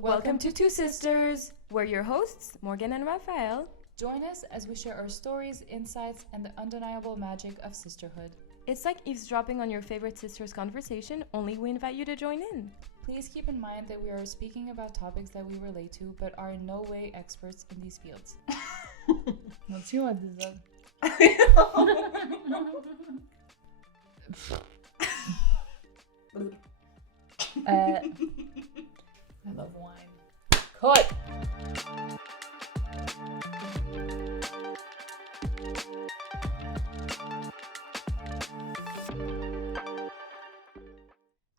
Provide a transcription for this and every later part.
Welcome to Two Sisters. We're your hosts, Morgan and Raphael. Join us as we share our stories, insights, and the undeniable magic of sisterhood. It's like eavesdropping on your favorite sister's conversation, only we invite you to join in. Please keep in mind that we are speaking about topics that we relate to, but are in no way experts in these fields. Let's see what this is. I love wine. Cut!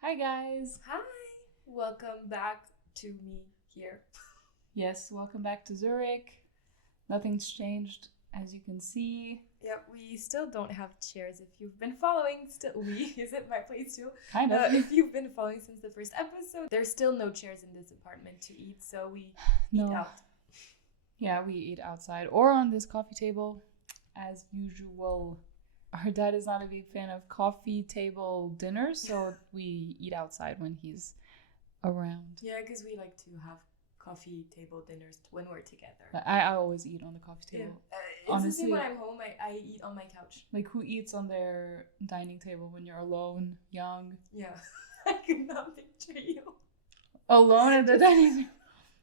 Hi guys! Hi! Welcome back to me here. Yes, welcome back to Zurich. Nothing's changed, as you can see. Yeah, we still don't have chairs. If you've been following, is it my place too? Kind of. If you've been following since the first episode, there's still no chairs in this apartment to eat, so we eat out. Yeah, we eat outside or on this coffee table, as usual. Our dad is not a big fan of coffee table dinners, so we eat outside when he's around. Yeah, because we like to have coffee table dinners when we're together. I always eat on the coffee table. Yeah. It's the same when I'm home. I eat on my couch. Like, who eats on their dining table when you're alone, young? Yeah. I could not picture you. Alone at the dining table?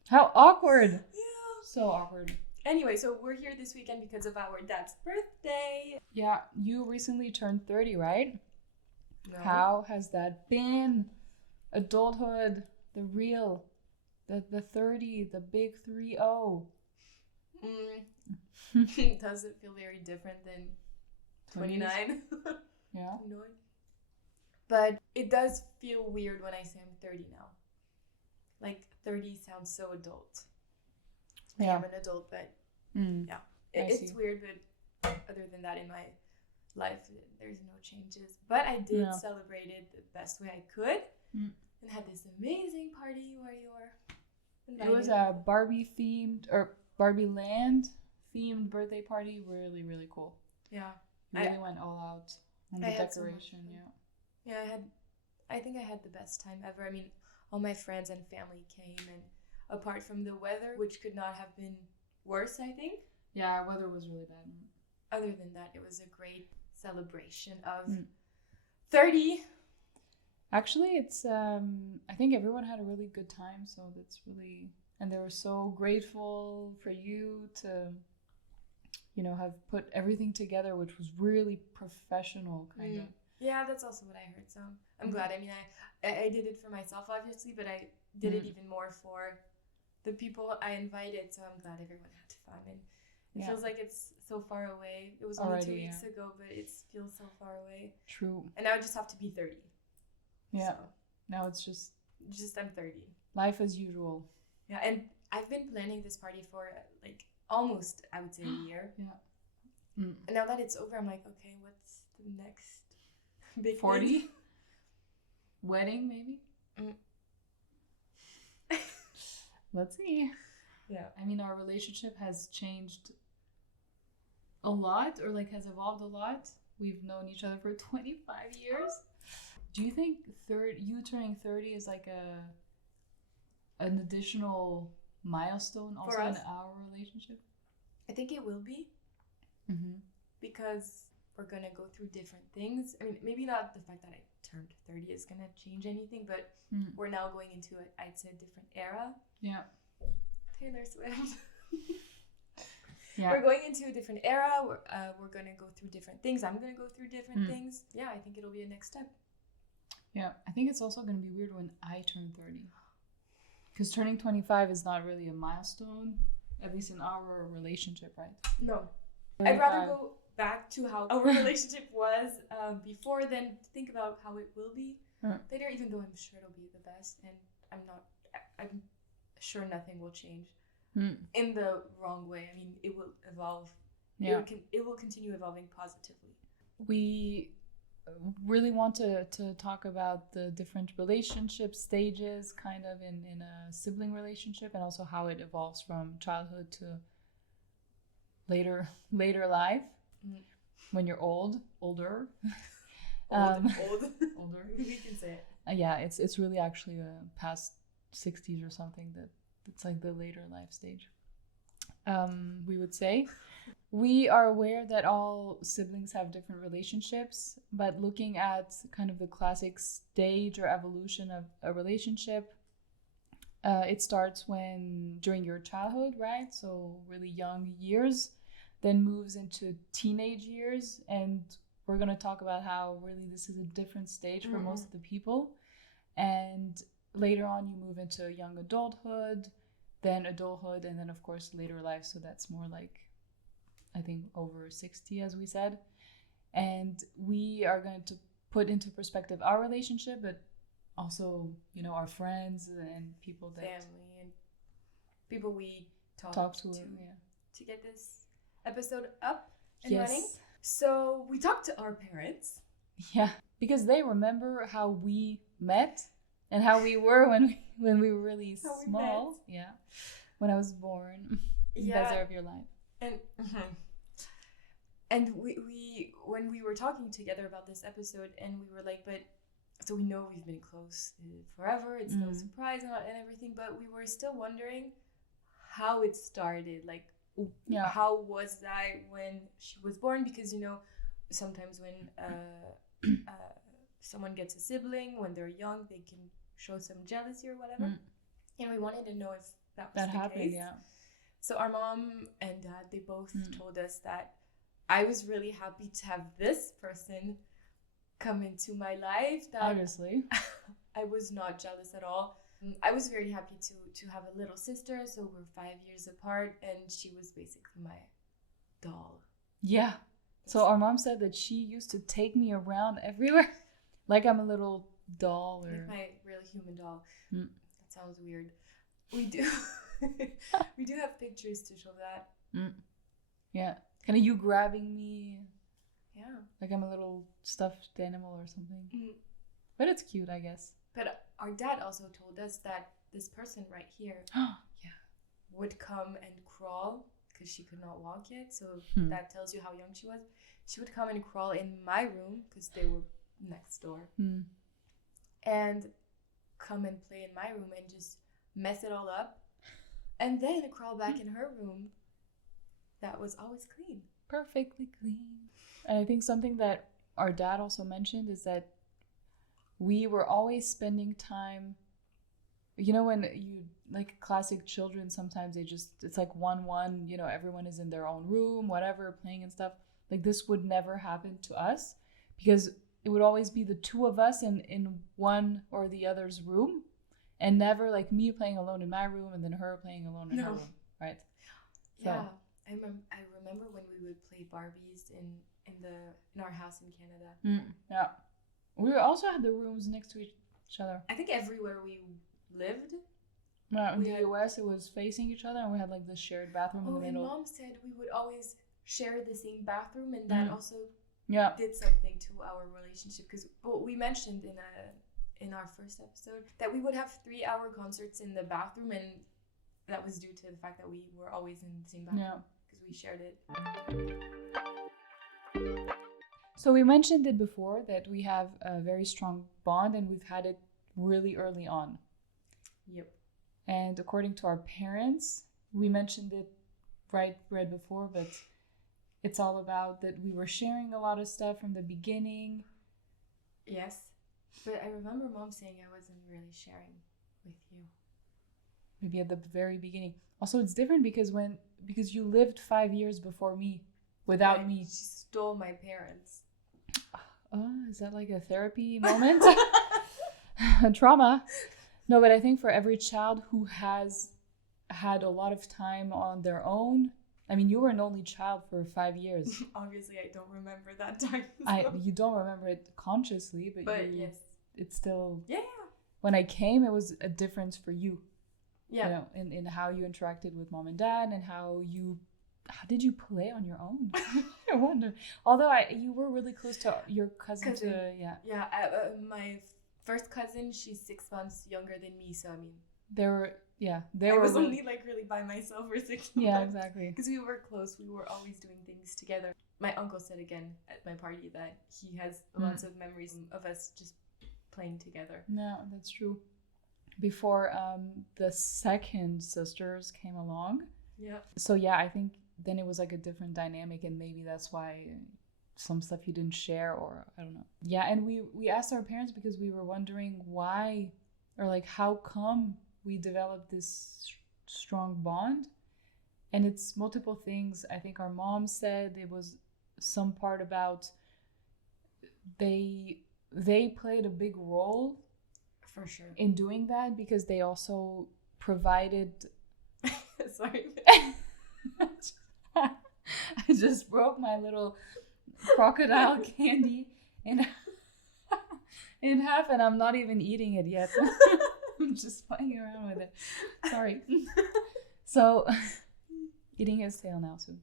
How awkward. Yeah. So awkward. Anyway, so we're here this weekend because of our dad's birthday. Yeah, you recently turned 30, right? No. How has that been? Adulthood, the 30, the big 3-0. Does it feel very different than 29? Yeah. But it does feel weird when I say I'm 30 now. Like, 30 sounds so adult. I am an adult, but yeah. It's weird, but other than that, in my life, there's no changes. But I did celebrate it the best way I could and had this amazing party where you were invited. It was a Barbie themed, or Barbie Land themed birthday party. Really, really cool. Yeah. You really went all out on the decoration. Yeah, I think I had the best time ever. I mean, all my friends and family came, and apart from the weather, which could not have been worse, I think. Yeah, weather was really bad. Other than that, it was a great celebration of 30. Actually, it's I think everyone had a really good time, so that's really, and they were so grateful for you to, have put everything together, which was really professional, kind of. Yeah, that's also what I heard, so I'm glad. I mean, I did it for myself, obviously, but I did it even more for the people I invited, so I'm glad everyone had fun. And it feels like it's so far away. It was only 2 weeks ago, but it feels so far away. True. And now I just have to be 30. Yeah. So. Now it's just I'm 30. Life as usual. Yeah, and I've been planning this party for like almost, I would say, a year. Yeah. And now that it's over, I'm like, okay, what's the next big 40? Wedding, maybe? Let's see. Yeah. I mean, our relationship has changed a lot, or like has evolved a lot. We've known each other for 25 years. Do you think you turning 30 is like an additional milestone also in our relationship? I think it will be. Because we're going to go through different things. I mean, maybe not the fact that I turned 30 is going to change anything, but we're now going into, I'd say, a different era. Yeah. Taylor Swift. Yeah. We're going into a different era. We're going to go through different things. I'm going to go through different things. Yeah, I think it'll be a next step. Yeah, I think it's also going to be weird when I turn 30. Because turning 25 is not really a milestone, at least in our relationship, right? No. I'd rather go back to how our relationship was before than think about how it will be later, even though I'm sure it'll be the best. And I'm sure nothing will change in the wrong way. I mean, it will evolve. Yeah. It will continue evolving positively. We really want to talk about the different relationship stages kind of in a sibling relationship, and also how it evolves from childhood to later life when you're older older we can say it. Yeah, it's really actually past 60s or something. That it's like the later life stage. We would say. We are aware that all siblings have different relationships, but looking at kind of the classic stage or evolution of a relationship, it starts during your childhood, right? So really young years, then moves into teenage years. And we're going to talk about how really this is a different stage for most of the people. And later on, you move into young adulthood, then adulthood, and then, of course, later life. So that's more like, I think, over 60, as we said. And we are going to put into perspective our relationship, but also, you know, our friends and people that... Family and people we talk to get this episode up and running. So we talked to our parents. Yeah, because they remember how we met and how we were when we were really small. Yeah, when I was born. Yeah. Best of your life. And we when we were talking together about this episode, and we were like, but so we know we've been close forever. It's no surprise and everything, but we were still wondering how it started. Like, how was that when she was born? Because, you know, sometimes when someone gets a sibling, when they're young, they can show some jealousy or whatever. And we wanted to know if that was the happened, case. yeah. So our mom and dad, they both told us that I was really happy to have this person come into my life. That obviously. I was not jealous at all. I was very happy to have a little sister, so we're 5 years apart, and she was basically my doll. Yeah. So our mom said that she used to take me around everywhere, like I'm a little doll, or like my real human doll. That sounds weird. We do have pictures to show that. Yeah. Kind of you grabbing me. Yeah. Like I'm a little stuffed animal or something. But it's cute, I guess. But our dad also told us that this person right here would come and crawl, because she could not walk yet. So that tells you how young she was. She would come and crawl in my room, because they were next door. And come and play in my room and just mess it all up. And then crawl back in her room that was always clean. Perfectly clean. And I think something that our dad also mentioned is that we were always spending time, you know, when you, like classic children, sometimes it's like one, you know, everyone is in their own room, whatever, playing and stuff. Like this would never happen to us, because it would always be the two of us in one or the other's room, and never like me playing alone in my room and then her playing alone in her room, right? So. Yeah. I remember when we would play Barbies in our house in Canada. Yeah. We also had the rooms next to each other. I think everywhere we lived. Yeah, in the US, it was facing each other, and we had like this shared bathroom in the middle. And Mom said we would always share the same bathroom, and that also did something to our relationship. Because we mentioned in our first episode that we would have 3-hour concerts in the bathroom, and that was due to the fact that we were always in the same bathroom because we shared it. So we mentioned it before that we have a very strong bond, and we've had it really early on. Yep. And according to our parents, we mentioned it right before, but it's all about that we were sharing a lot of stuff from the beginning. Yes. But I remember Mom saying I wasn't really sharing with you. Maybe at the very beginning. Also, it's different because you lived 5 years before me, without me. She stole my parents. Oh, is that like a therapy moment? Trauma. No, but I think for every child who has had a lot of time on their own, I mean, you were an only child for 5 years. Obviously, I don't remember that time. So. You don't remember it consciously, but yes, it's still. Yeah. When I came, it was a difference for you. Yeah. You know, in how you interacted with Mom and Dad, and how did you play on your own? I wonder. Although you were really close to your cousin. Yeah. My first cousin, she's 6 months younger than me, so I mean. I was only like really by myself for 6 months. Yeah, exactly. Because we were close. We were always doing things together. My uncle said again at my party that he has lots of memories of us just playing together. No, that's true. before the second sisters came along. Yeah. So yeah, I think then it was like a different dynamic, and maybe that's why some stuff you didn't share, or I don't know. Yeah, and we asked our parents because we were wondering why, or like how come we developed this strong bond. And it's multiple things. I think our mom said it was some part about they played a big role for sure in doing that, because they also provided sorry. I just broke my little crocodile candy in half, and I'm not even eating it yet. I'm just playing around with it. Sorry. So eating his tail now soon.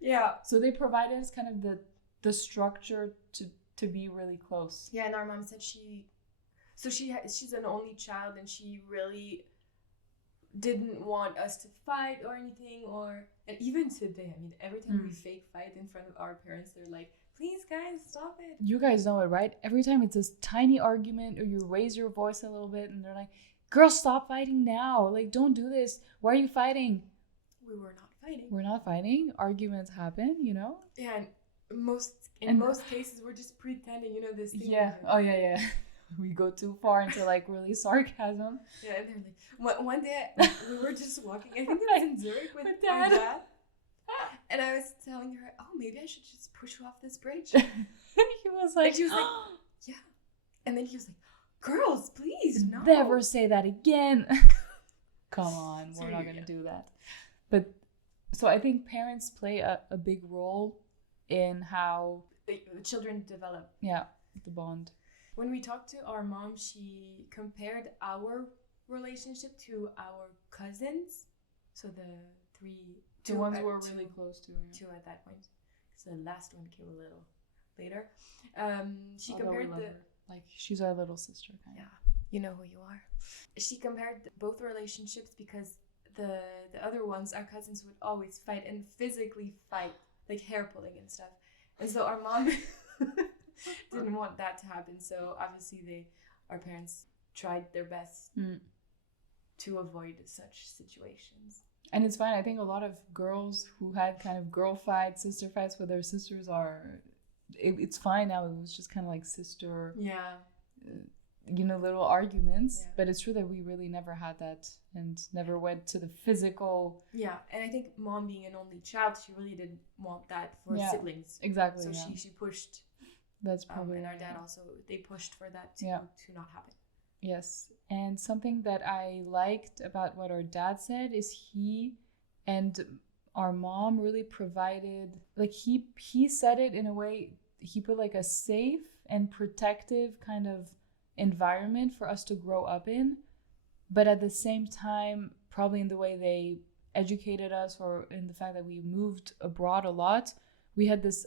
Yeah. So they provided us kind of the structure to be really close. Yeah, and our mom said she's an only child, and she really didn't want us to fight or anything, and even today, I mean, every time we fake fight in front of our parents, they're like, please guys, stop it. You guys know it, right? Every time it's this tiny argument, or you raise your voice a little bit, and they're like, girls, stop fighting now. Like, don't do this. Why are you fighting? We were not fighting. We're not fighting. Arguments happen, you know? Yeah, and in most cases, we're just pretending, this thing. Yeah. Oh, yeah. We go too far into like really sarcasm. Yeah, and they're like, one day we were just walking, I think it was in Zurich with my dad. And I was telling her, oh, maybe I should just push you off this bridge. He was like, she was like, yeah. And then he was like, girls, please, no. Never say that again. Come on, we're not going to do that. But so I think parents play a big role in how children develop. Yeah, the bond. When we talked to our mom, she compared our relationship to our cousins. So the ones we're really close to. Yeah. Two at that point. So the last one came a little later. She compared her. Like, she's our little sister, kind of. Yeah, you know who you are. She compared both relationships because the other ones, our cousins, would always fight and physically fight, like hair pulling and stuff. And so our mom didn't want that to happen. So obviously our parents tried their best to avoid such situations. And it's fine. I think a lot of girls who had kind of girl fights, sister fights with their sisters it's fine now. It was just kind of like sister, little arguments. Yeah. But it's true that we really never had that and never went to the physical. Yeah, and I think mom being an only child, she really didn't want that for siblings. Exactly. So she pushed. That's probably. And our dad also, they pushed for that to not happen. Yes. And something that I liked about what our dad said is he and our mom really provided, like he said it in a way, he put like a safe and protective kind of environment for us to grow up in. But at the same time, probably in the way they educated us, or in the fact that we moved abroad a lot, we had this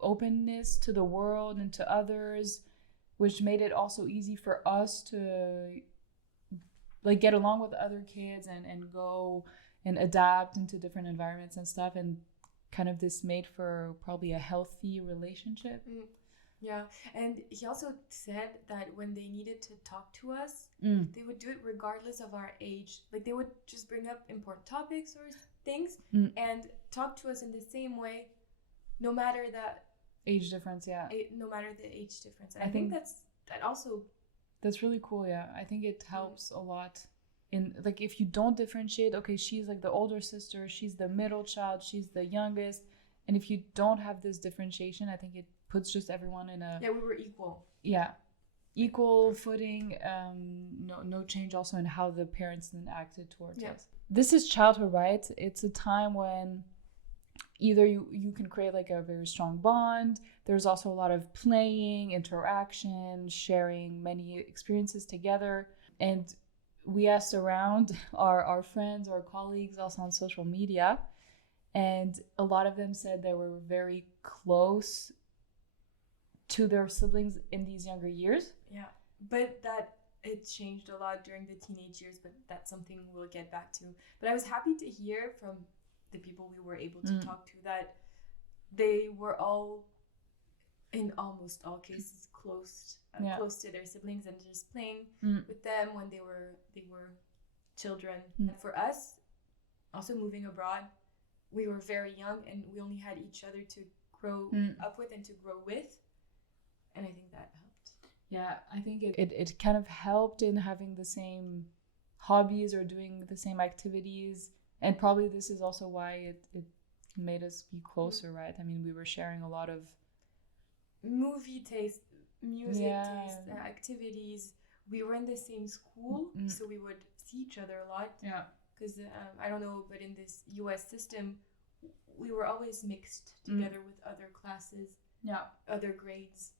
openness to the world and to others, which made it also easy for us to like get along with other kids and go and adapt into different environments and stuff, and kind of this made for probably a healthy relationship. Yeah, and he also said that when they needed to talk to us, they would do it regardless of our age. Like, they would just bring up important topics or things and talk to us in the same way, no matter that age difference. Yeah, no matter the age difference. And I think that's really cool. Yeah, I think it helps a lot. In like, if you don't differentiate, okay, she's like the older sister, she's the middle child, she's the youngest, and if you don't have this differentiation, I think it puts just everyone in a we were equal. Yeah, equal footing. No change also in how the parents then acted towards us. This is childhood, right? It's a time when either you can create like a very strong bond. There's also a lot of playing, interaction, sharing many experiences together. And we asked around our friends, our colleagues, also on social media, and a lot of them said they were very close to their siblings in these younger years. Yeah, but that it changed a lot during the teenage years, but that's something we'll get back to. But I was happy to hear from the people we were able to talk to that they were all in almost all cases close to their siblings and just playing with them when they were children. And for us, also moving abroad, we were very young and we only had each other to grow up with and to grow with, and I think that helped. Yeah, I think it kind of helped in having the same hobbies or doing the same activities, and probably this is also why it made us be closer, right? I mean, we were sharing a lot of movie taste, music taste, activities. We were in the same school, so we would see each other a lot. Yeah. Because I don't know, but in this US system, we were always mixed together with other classes, other grades,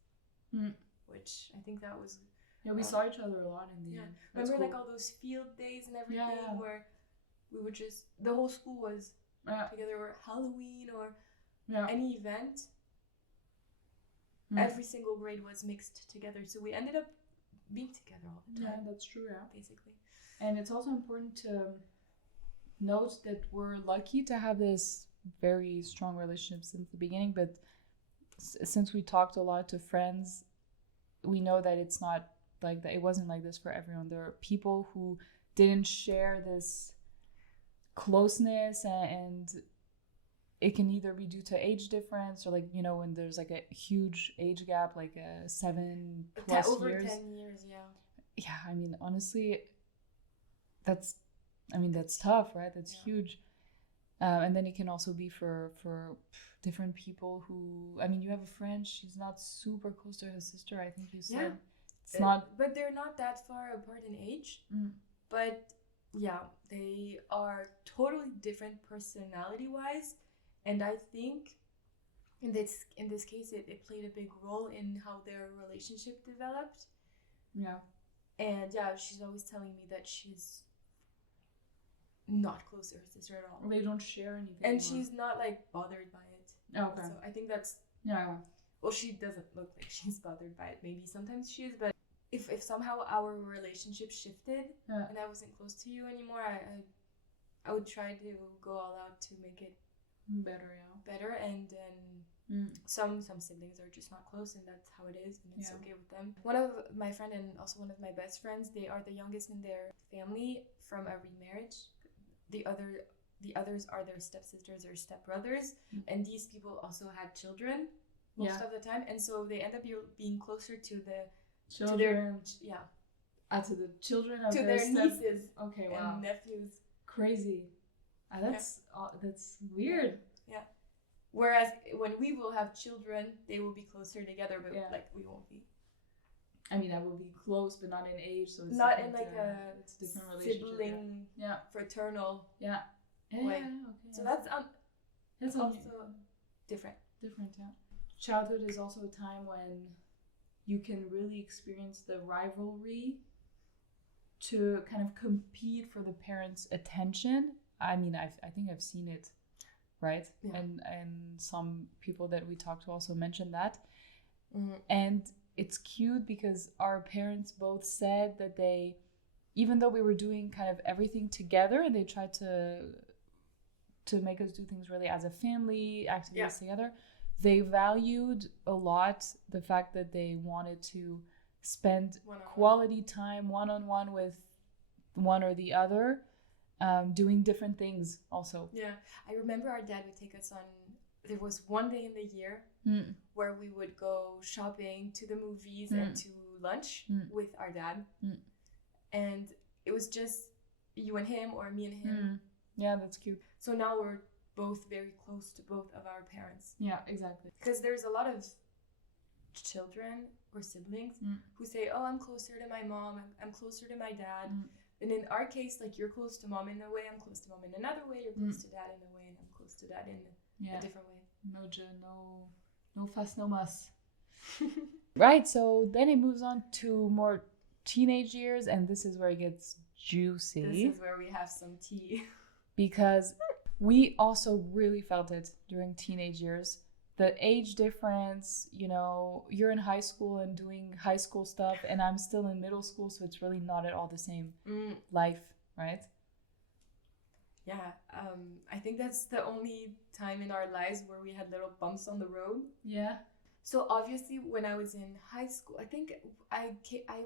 which I think that was. Yeah, we saw each other a lot in the end. Remember, like all those field days and everything, where we would just the whole school was together, or Halloween or any event. Every single grade was mixed together, so we ended up being together all the time. Yeah, that's true. Yeah, basically. And it's also important to note that we're lucky to have this very strong relationship since the beginning, but since we talked a lot to friends, we know that it's not like that. It wasn't like this for everyone. There are people who didn't share this closeness, and it can either be due to age difference or, like, you know, when there's like a huge age gap, like 7+ over years. 10 years, Yeah, I mean, honestly, that's tough, right? That's huge. And then it can also be for different people who, I mean, you have a friend, she's not super close to her sister, I think you said. It's not. But they're not that far apart in age. But yeah, they are totally different personality-wise. And I think in this case, it played a big role in how their relationship developed. Yeah. And yeah, she's always telling me that she's not close to her sister at all. They don't share anything. And she's not like bothered by it. Oh, okay. So I think that's well, she doesn't look like she's bothered by it. Maybe sometimes she is, but if somehow our relationship shifted and I wasn't close to you anymore, I would try to go all out to make it better, and some siblings are just not close, and that's how it is, and it's okay with them. One of my friend and also one of my best friends, they are the youngest in their family from a remarriage. The others are their stepsisters or stepbrothers, and these people also had children most of the time, and so they end up being closer to the children, to the children of to their nieces, and nephews. Crazy. That's weird. Yeah. Whereas when we will have children, they will be closer together, but like we won't be. I mean, I will be close, but not in age, so it's not in like a different relationship. Sibling, fraternal. Yeah. Way. Okay. So that's also different. Different, yeah. Childhood is also a time when you can really experience the rivalry to kind of compete for the parents' attention. I mean, I think I've seen it, right? Yeah. And some people that we talked to also mentioned that. And it's cute because our parents both said that they, even though we were doing kind of everything together, and they tried to make us do things really as a family, activities together, they valued a lot the fact that they wanted to spend quality time one-on-one with one or the other, doing different things also. Yeah, I remember our dad would take us on, there was one day in the year where we would go shopping, to the movies and to lunch with our dad. And it was just you and him or me and him. Yeah, that's cute. So now we're both very close to both of our parents. Yeah, exactly. Because there's a lot of children or siblings who say, oh, I'm closer to my mom, I'm closer to my dad. And in our case, like, you're close to mom in a way, I'm close to mom in another way, you're close to dad in a way, and I'm close to dad in a different way. No fuss, no muss. Right, so then it moves on to more teenage years, and this is where it gets juicy. This is where we have some tea. Because we also really felt it during teenage years. The age difference, you know, you're in high school and doing high school stuff, and I'm still in middle school, so it's really not at all the same life, right? Yeah, I think that's the only time in our lives where we had little bumps on the road. Yeah. So obviously, when I was in high school, I think I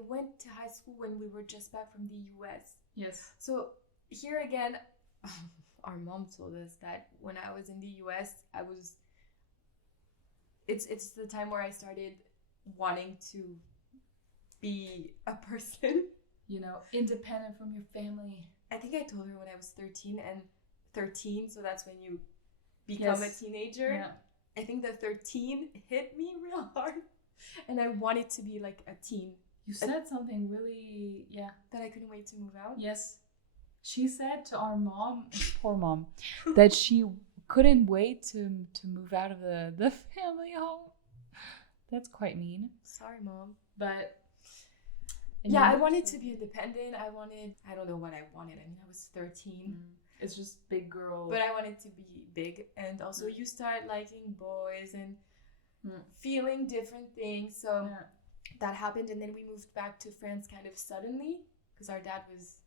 went to high school when we were just back from the U.S. Yes. So here again, our mom told us that when I was in the U.S., it's the time where I started wanting to be a person. You know, independent from your family. I think I told her when I was 13, so that's when you become a teenager. Yeah. I think the 13 hit me real hard, and I wanted to be like a teen. You said something really, that I couldn't wait to move out. Yes. She said to our mom, poor mom, that she couldn't wait to move out of the family home. That's quite mean. Sorry, Mom. But yeah, I wanted to be independent. I don't know what I wanted. I mean, I was 13. It's just big girl. But I wanted to be big. And also you start liking boys and feeling different things. So that happened. And then we moved back to France kind of suddenly because our dad was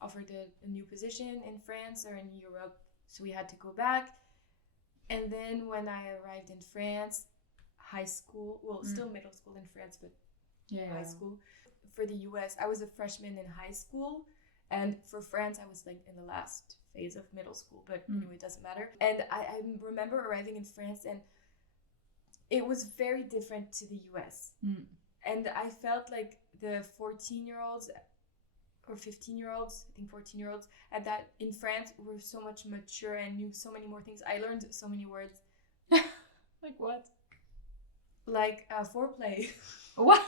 offered a new position in France or in Europe. So we had to go back. And then when I arrived in France, high school, well, still middle school in France, but high school. For the US, I was a freshman in high school. And for France, I was like in the last phase of middle school. But anyway, it doesn't matter. And I remember arriving in France and it was very different to the US. And I felt like the 14-year-olds or 15-year-olds, I think 14-year-olds, at that in France were so much mature and knew so many more things. I learned so many words. Like what? Like foreplay. What?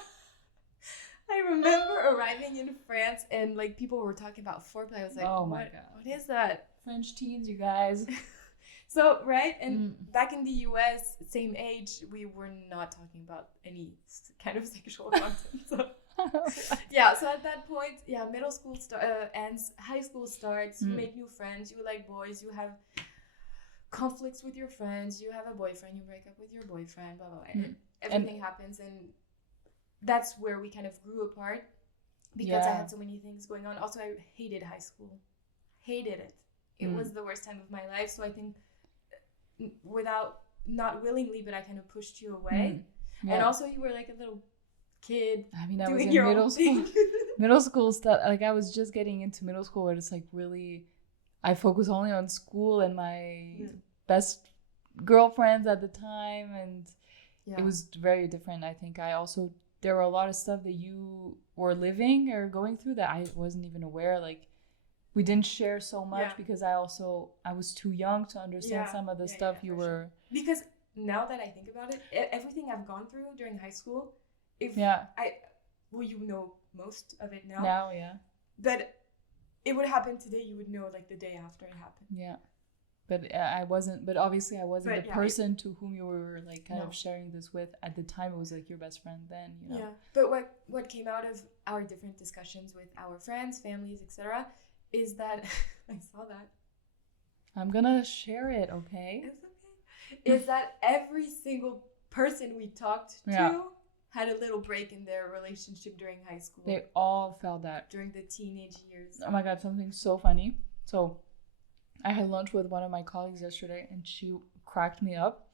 I remember arriving in France and like people were talking about foreplay. I was like, oh my God. What is that? French teens, you guys. So, right? And back in the US, same age, we were not talking about any kind of sexual content. So. Yeah, so at that point, middle school ends, high school starts, you make new friends, you like boys, you have conflicts with your friends, you have a boyfriend, you break up with your boyfriend, blah, blah, blah. And everything happens, and that's where we kind of grew apart because I had so many things going on. Also, I hated high school. Hated it. It was the worst time of my life, so I think not willingly, but I kind of pushed you away. And also, you were like a little kid. I mean, I was in middle school. Middle school stuff. Like I was just getting into middle school, where it's like really, I focus only on school and my best girlfriends at the time, and it was very different. I think there were a lot of stuff that you were living or going through that I wasn't even aware. Like we didn't share so much because I was too young to understand some of the stuff you were. Sure. Because now that I think about it, everything I've gone through during high school. You know most of it now. Now, but it would happen today. You would know like the day after it happened. Yeah, but I wasn't. But obviously, I wasn't the person to whom you were like kind of sharing this with at the time. It was like your best friend then. You know. Yeah, but what came out of our different discussions with our friends, families, etc., is that I saw that. I'm gonna share it. Okay. It's okay. Is that every single person we talked to had a little break in their relationship during high school. They all felt that. During the teenage years. Oh my God, something so funny. So I had lunch with one of my colleagues yesterday and she cracked me up.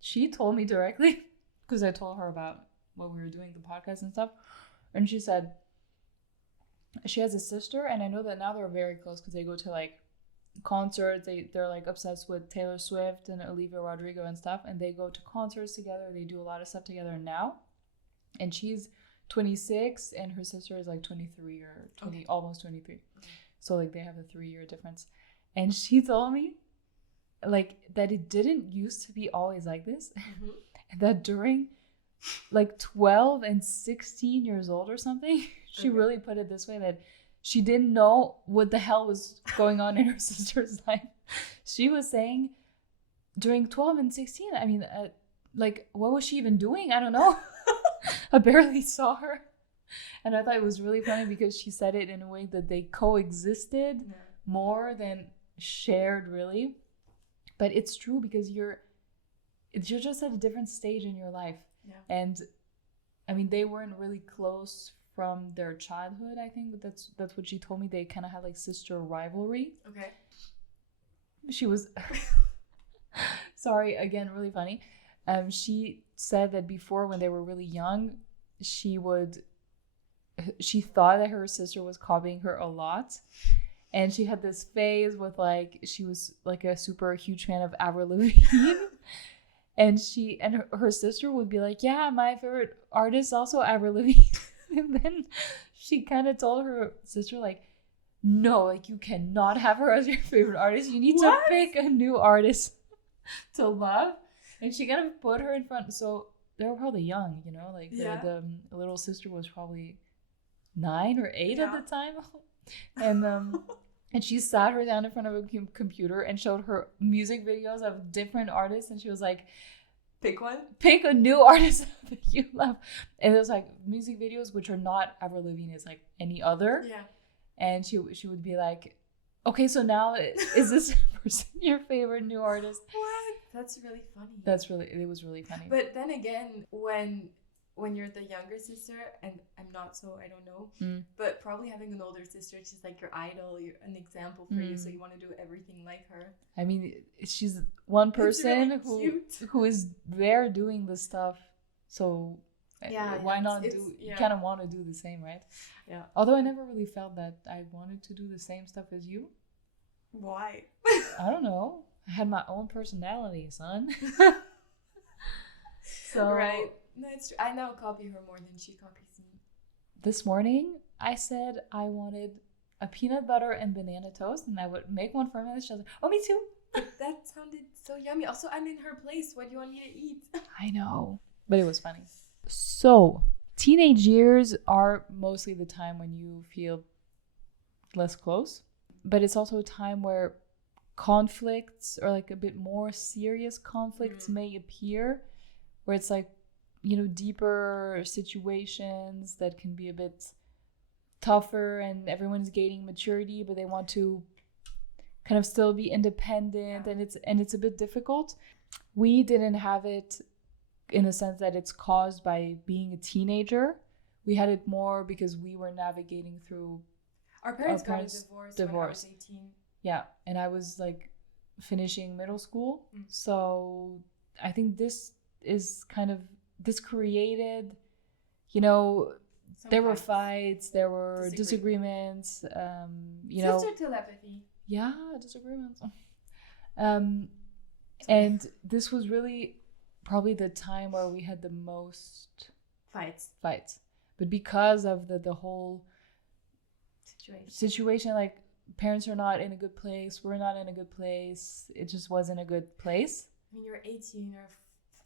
She told me directly, because I told her about what we were doing, the podcast and stuff. And she said, she has a sister and I know that now they're very close because they go to like concerts. They're like obsessed with Taylor Swift and Olivia Rodrigo and stuff. And they go to concerts together. They do a lot of stuff together now. And she's 26 and her sister is like 23 or 20, almost 23. So like they have a 3-year difference. And she told me like that it didn't used to be always like this. And that during like 12 and 16 years old or something, she really put it this way, that she didn't know what the hell was going on in her sister's life. She was saying during 12 and 16, I mean, like what was she even doing? I don't know. I barely saw her. And I thought it was really funny because she said it in a way that they coexisted more than shared, really. But it's true because you're just at a different stage in your life. Yeah. And I mean, they weren't really close from their childhood, I think. But that's what she told me. They kind of had like sister rivalry. Okay. She was sorry, again, really funny. She said that before, when they were really young, she thought that her sister was copying her a lot. And she had this phase with like, she was like a super huge fan of Avril Lavigne. And her sister would be like, yeah, my favorite artist is also Avril Lavigne. And then she kind of told her sister, like, no, like, you cannot have her as your favorite artist. You need to pick a new artist to love. And she kind of put her in front. So they were probably young, you know, like the little sister was probably 9 or 8 at the time. And she sat her down in front of a computer and showed her music videos of different artists. And she was like, pick one. Pick a new artist that you love. And it was like music videos which are not Avril Lavigne, it's like any other. Yeah. And she would be like, okay, so now is this person your favorite new artist? What? That's really funny. It was really funny. But then again, when you're the younger sister, and I'm not, so I don't know, but probably having an older sister, she's like your idol, you're an example for you, so you want to do everything like her. I mean, she's one person really who is there doing this stuff, so why not do? You kind of want to do the same, right? Yeah. Although I never really felt that I wanted to do the same stuff as you. Why? I don't know. I had my own personality, son. So right. No, it's true. I now copy her more than she copies me. This morning, I said I wanted a peanut butter and banana toast, and I would make one for her. She was like, oh, me too. But that sounded so yummy. Also, I'm in her place. What do you want me to eat? I know. But it was funny. So, teenage years are mostly the time when you feel less close. But it's also a time where conflicts, or like a bit more serious conflicts, may appear, where it's like, you know, deeper situations that can be a bit tougher, and everyone's gaining maturity, but they want to kind of still be independent, and it's a bit difficult. We didn't have it in the sense that it's caused by being a teenager. We had it more because we were navigating through. Our parents got a divorce when I was 18. Yeah, and I was like finishing middle school. So I think this created, you know, there were fights, there were disagreements, you know. Sister telepathy. Yeah, disagreements. And this was really probably the time where we had the most fights. But because of the whole situation, like, parents are not in a good place, we're not in a good place, it just wasn't a good place. I mean, you're 18 or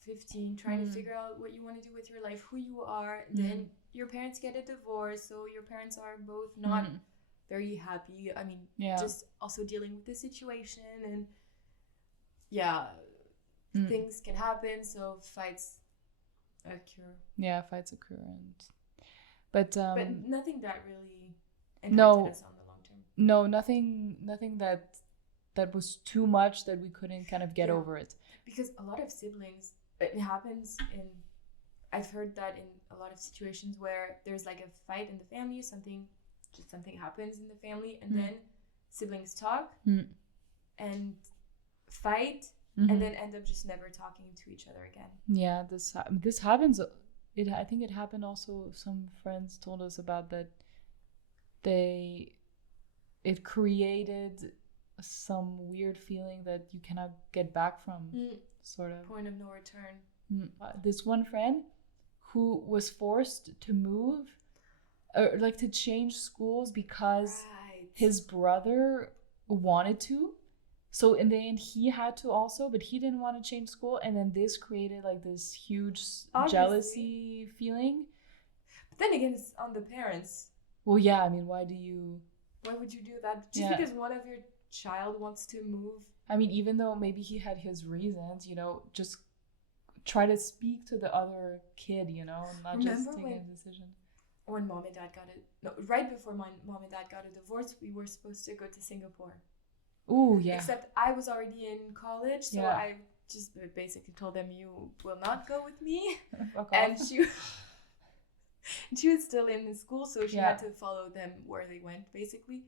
15 trying to figure out what you want to do with your life, who you are. Then your parents get a divorce, so your parents are both not very happy. I mean, just also dealing with the situation, and things can happen, so fights occur. Fights occur, but nothing that really impacted us on the long term. No, nothing that was too much that we couldn't kind of get over it. Because a lot of siblings, it happens I've heard that in a lot of situations where there's like a fight in the family, something happens in the family, and then siblings talk and fight, and then end up just never talking to each other again. Yeah, this happens. I think it happened also. Some friends told us about that. It created some weird feeling that you cannot get back from, sort of. Point of no return. This one friend who was forced to move, or like to change schools because his brother wanted to. So in the end, he had to also, but he didn't want to change school. And then this created like this huge jealousy feeling. But then again, it's on the parents. Well, yeah, I mean, why would you do that? Just because one of your child wants to move? I mean, even though maybe he had his reasons, you know, just try to speak to the other kid, you know, and not just take a decision. When mom and dad right before my mom and dad got a divorce, we were supposed to go to Singapore. Ooh, yeah. Except I was already in college, so I just basically told them, you will not go with me. And she was still in school, so she had to follow them where they went, basically.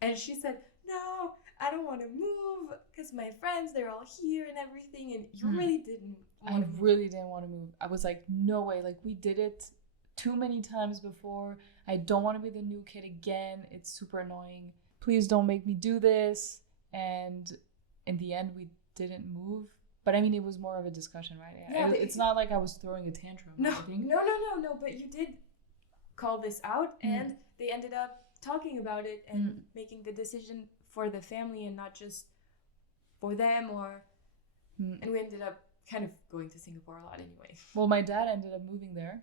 And she said, no, I don't want to move because my friends, they're all here and everything. And you really didn't I really didn't want to move. I was like, no way. Like, we did it too many times before. I don't want to be the new kid again. It's super annoying. Please don't make me do this. And in the end, we didn't move. But I mean, it was more of a discussion, right? Yeah, it's not like I was throwing a tantrum. No, no. But you did call this out, and they ended up talking about it and making the decision for the family and not just for them. And we ended up kind of going to Singapore a lot anyway. Well, my dad ended up moving there.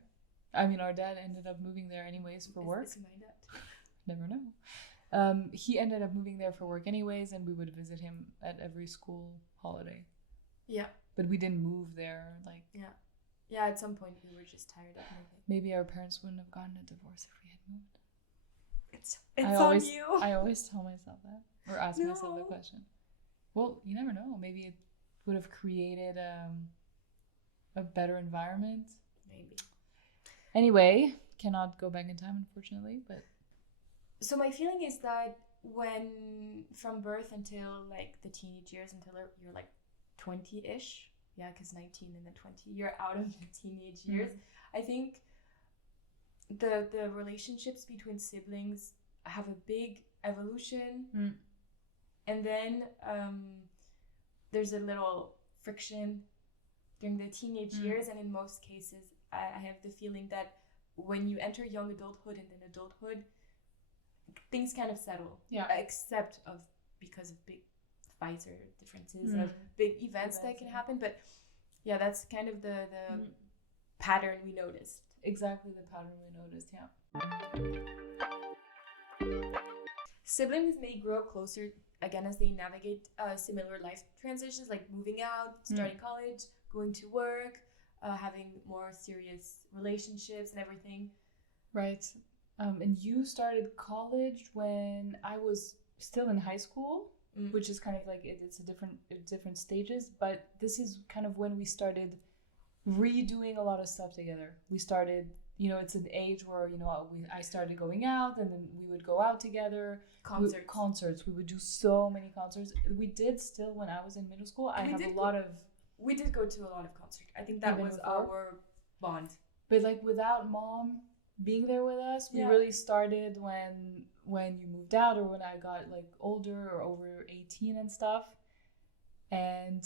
I mean, our dad ended up moving there anyways for work. Is he my dad? Never know. He ended up moving there for work anyways, and we would visit him at every school holiday. Yeah. But we didn't move there, like... Yeah, at some point we were just tired of moving. Maybe our parents wouldn't have gotten a divorce if we had moved. It's on you. I always tell myself that. Or ask myself the question. Well, you never know. Maybe it would have created a better environment. Maybe. Anyway, cannot go back in time, unfortunately, but... So my feeling is that when, from birth until, like, the teenage years, until you're, like, 20-ish, yeah, because 19 and then 20, you're out of the teenage years. I think the relationships between siblings have a big evolution, and then there's a little friction during the teenage years, and in most cases I have the feeling that when you enter young adulthood and then adulthood, things kind of settle, except because of big fights or differences of big events that can happen. But yeah, that's kind of the pattern we noticed. Exactly the pattern we noticed, yeah. Siblings may grow closer again as they navigate similar life transitions, like moving out, starting college, going to work, having more serious relationships and everything. Right. And you started college when I was still in high school, which is kind of like it's different stages. But this is kind of when we started redoing a lot of stuff together. We started, it's an age where I started going out, and then we would go out together. Concerts. We would do so many concerts. We did still when I was in middle school. We did go to a lot of concerts. I think that was our bond. But like without mom being there with us, we really started when you moved out or when I got like older or over 18 and stuff. And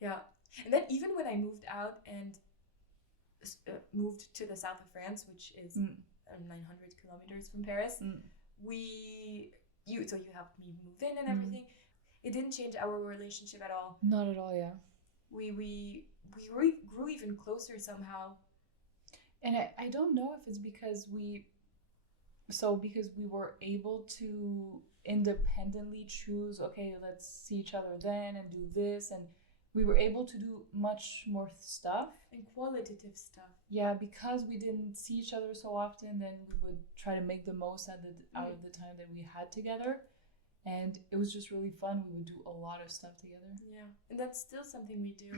and then even when I moved out and moved to the south of France, which is 900 kilometers from Paris, you helped me move in and everything. It didn't change our relationship at all. Not at all, yeah. We grew even closer somehow. And I don't know if it's because we were able to independently choose, okay, let's see each other then and do this, and we were able to do much more stuff. And qualitative stuff. Yeah, because we didn't see each other so often, then we would try to make the most out of the time that we had together. And it was just really fun. We would do a lot of stuff together. Yeah, and that's still something we do.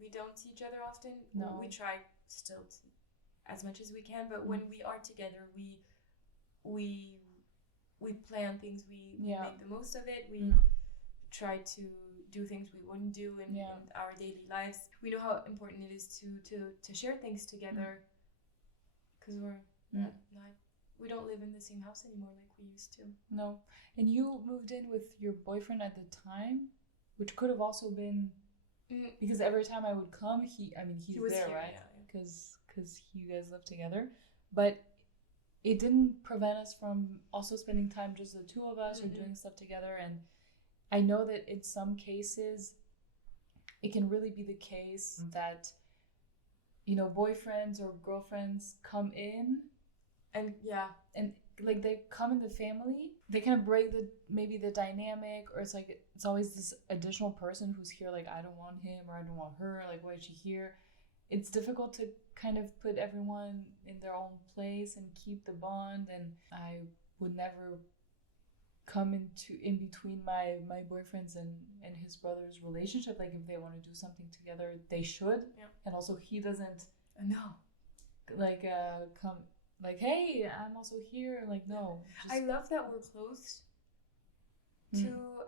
We don't see each other often. No. We try still to, as much as we can, but when we are together, we plan things, we make the most of it, we try to do things we wouldn't do in our daily lives. We know how important it is to share things together, because we don't live in the same house anymore like we used to. No. And you moved in with your boyfriend at the time, which could have also been because every time I would come, he's there, here, right? Because you guys live together. But it didn't prevent us from also spending time just the two of us or doing stuff together. And I know that in some cases it can really be the case that boyfriends or girlfriends come in and like they come in the family, they kind of break the dynamic, or it's like it's always this additional person who's here, like I don't want him or I don't want her, like why is she here? It's difficult to kind of put everyone in their own place and keep the bond, and I would never come in between my boyfriend's and his brother's relationship. Like if they want to do something together, they should. And also he doesn't come like, hey, I'm also here. Like, no. I love that we're close to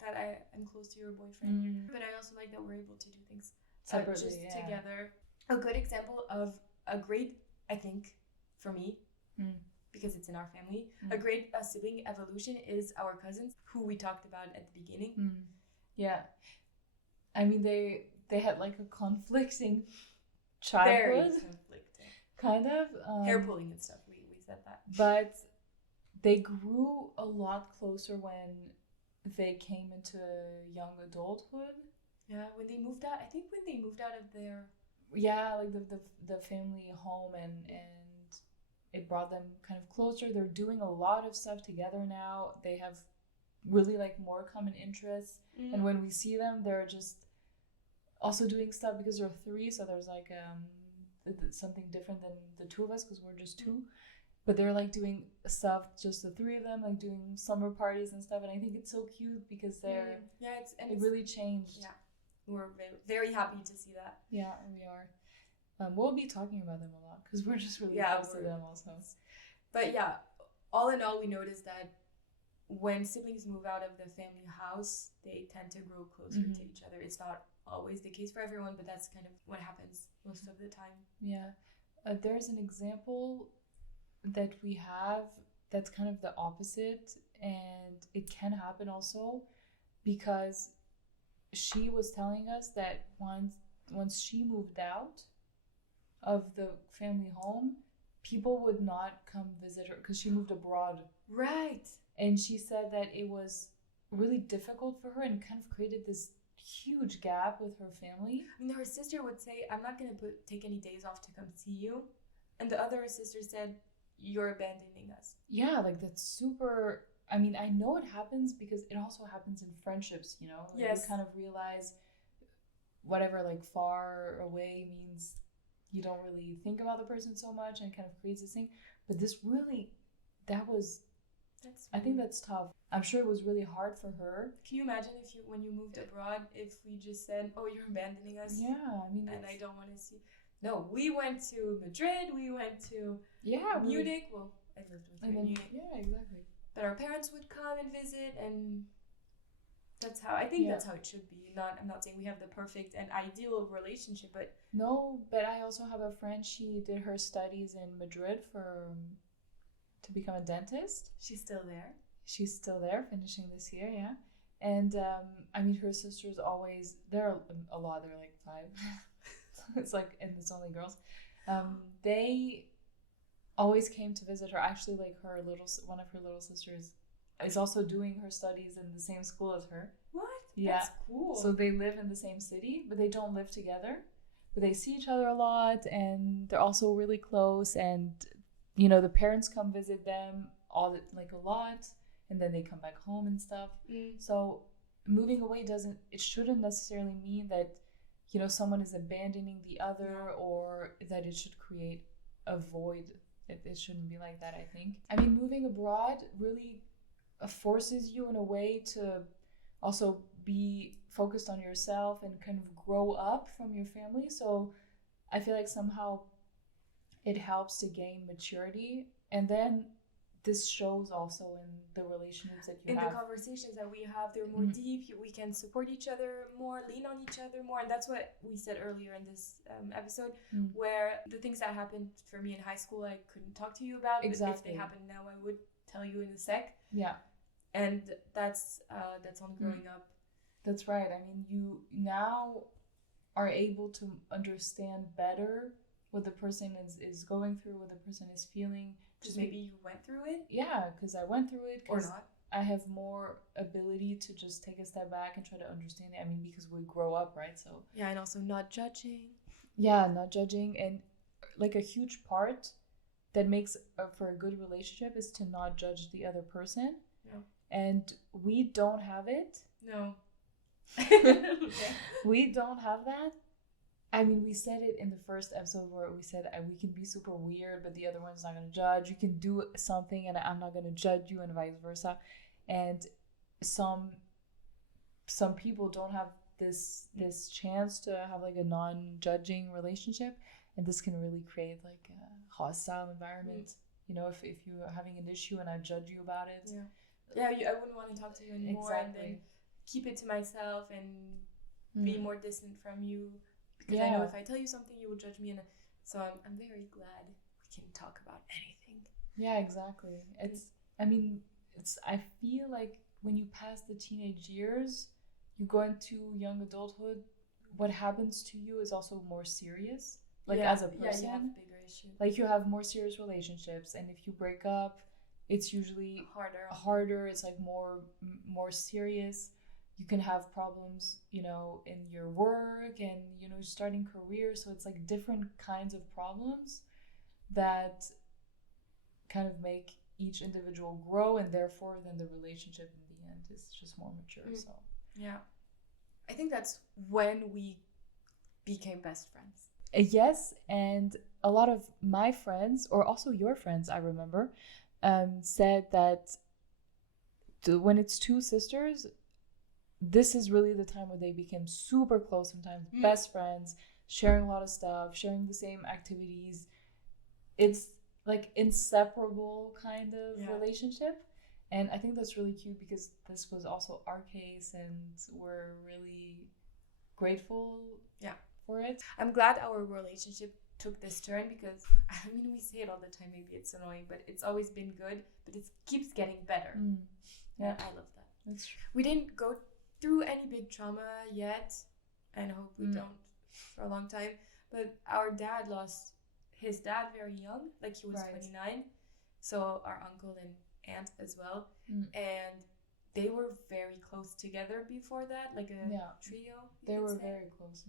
that I'm close to your boyfriend, but I also like that we're able to do things separately, just yeah. together. A good example of a great, I think, for me, because it's in our family, a great sibling evolution is our cousins, who we talked about at the beginning. Yeah. I mean, they had like a conflicting childhood. Very conflicting. Kind of. Hair pulling and stuff, we said that. But they grew a lot closer when they came into young adulthood. Yeah, when they moved out, I think when they moved out of their... Yeah, like the family home, and it brought them kind of closer. They're doing a lot of stuff together now. They have really like more common interests. And when we see them, they're just also doing stuff because they're three. So there's like something different than the two of us because we're just two. But they're like doing stuff, just the three of them, like doing summer parties and stuff. And I think it's so cute because they're it really changed. Yeah, we're very, very happy to see that. Yeah, we are. We'll be talking about them a lot because we're just really close to them also. But yeah, all in all, we noticed that when siblings move out of the family house, they tend to grow closer to each other. It's not always the case for everyone, but that's kind of what happens most of the time. Yeah. There's an example that we have that's kind of the opposite, and it can happen also because she was telling us that once she moved out of the family home, people would not come visit her because she moved abroad. Right. And she said that it was really difficult for her and kind of created this huge gap with her family. I mean, her sister would say, I'm not going to take any days off to come see you. And the other sister said, you're abandoning us. Yeah, like that's super... I mean, I know it happens because it also happens in friendships, you know? Like yes. You kind of realize whatever, like, far away means you don't really think about the person so much and kind of creates this thing. But this really, I think that's tough. I'm sure it was really hard for her. Can you imagine when you moved abroad, if we just said, oh, you're abandoning us? Yeah, I mean... And I don't want to see... No, we went to Madrid, we went to Munich. Well, I lived with you in Munich. Yeah, exactly. But our parents would come and visit, and that's how that's how it should be. I'm not saying we have the perfect and ideal relationship, but no. But I also have a friend. She did her studies in Madrid to become a dentist. She's still there. She's still there, finishing this year. Yeah, and I mean, her sisters always. They're a lot. They're like 5. It's like, and it's only girls. They always came to visit her. Actually, like one of her little sisters is also doing her studies in the same school as her. What? Yeah. That's cool. So they live in the same city, but they don't live together. But they see each other a lot, and they're also really close. And you know, the parents come visit them a lot, and then they come back home and stuff. So moving away shouldn't necessarily mean that, you know, someone is abandoning the other or that it should create a void. It shouldn't be like that, I think. I mean, moving abroad really forces you in a way to also be focused on yourself and kind of grow up from your family. So I feel like somehow it helps to gain maturity. And then this shows also in the relationships that you have. In the conversations that we have, they're more deep. We can support each other more, lean on each other more. And that's what we said earlier in this episode, where the things that happened for me in high school, I couldn't talk to you about. Exactly. But if they happen now, I would tell you in a sec. Yeah. And that's on growing up. That's right. I mean, you now are able to understand better what the person is going through, what the person is feeling. Just maybe you went through it? Yeah, because I went through it. Or not. I have more ability to just take a step back and try to understand it. I mean, because we grow up, right? So yeah, and also not judging. Yeah, not judging. And like a huge part that makes for a good relationship is to not judge the other person. No. And we don't have it. No. We don't have that. I mean, we said it in the first episode where we said we can be super weird, but the other one's not going to judge. You can do something and I'm not going to judge you, and vice versa. And some people don't have this chance to have like a non-judging relationship, and this can really create like a hostile environment. You know, if you're having an issue and I judge you about it. Yeah, I wouldn't want to talk to you anymore. Exactly. And then keep it to myself and be more distant from you. because I know if I tell you something, you will judge me, and so I'm very glad we can talk about anything. Yeah, exactly. I feel like when you pass the teenage years, you go into young adulthood, what happens to you is also more serious. Like as a person, you have bigger issues. Like you have more serious relationships, and if you break up, it's usually harder. It's like more serious. You can have problems, in your work and starting career. So it's like different kinds of problems that kind of make each individual grow, and therefore then the relationship in the end is just more mature. So yeah, I think that's when we became best friends. Yes, and a lot of my friends, or also your friends, I remember, said that when it's two sisters, this is really the time where they became super close, sometimes best friends, sharing a lot of stuff, sharing the same activities. It's like inseparable kind of relationship. And I think that's really cute because this was also our case, and we're really grateful for it. I'm glad our relationship took this turn because, we say it all the time, maybe it's annoying, but it's always been good, but it keeps getting better. Yeah, I love that. That's true. We didn't go through any big trauma yet, and hope we don't for a long time, but our dad lost his dad very young, like he was 29, so our uncle and aunt as well, and they were very close together before that, like a trio. They were very close.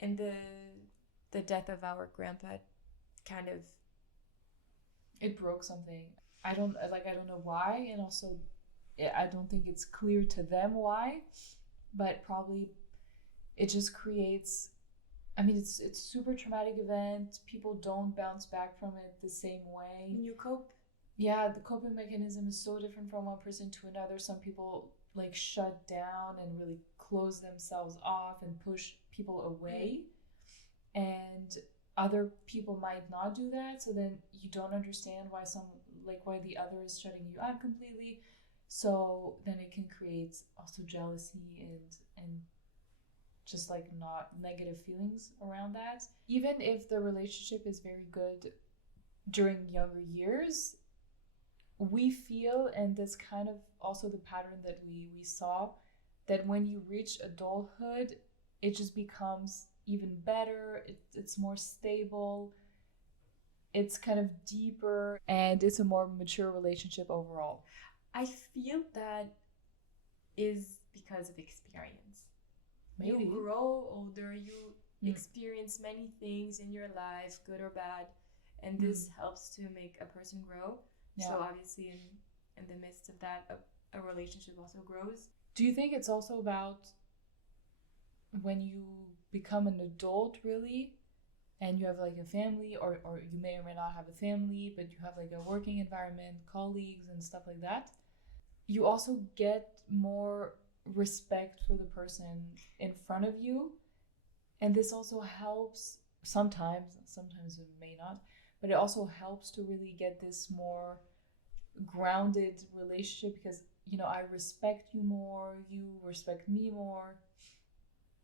And the death of our grandpa kind of, it broke something. I don't know why, and also I don't think it's clear to them why, but probably it just creates, it's super traumatic event. People don't bounce back from it the same way. When you cope. Yeah, the coping mechanism is so different from one person to another. Some people like shut down and really close themselves off and push people away, and other people might not do that, so then you don't understand why the other is shutting you out completely. So then it can create also jealousy and just like not negative feelings around that. Even if the relationship is very good during younger years, we feel, and that's kind of also the pattern that we saw, that when you reach adulthood, it just becomes even better. It's more stable. It's kind of deeper, and it's a more mature relationship overall. I feel that is because of experience. Maybe. You grow older, you experience many things in your life, good or bad, and this helps to make a person grow. Yeah. So obviously in the midst of that, a relationship also grows. Do you think it's also about when you become an adult, really, and you have like a family, or you may or may not have a family, but you have like a working environment, colleagues and stuff like that, you also get more respect for the person in front of you, and this also helps sometimes it may not, but it also helps to really get this more grounded relationship, because I respect you more, you respect me more,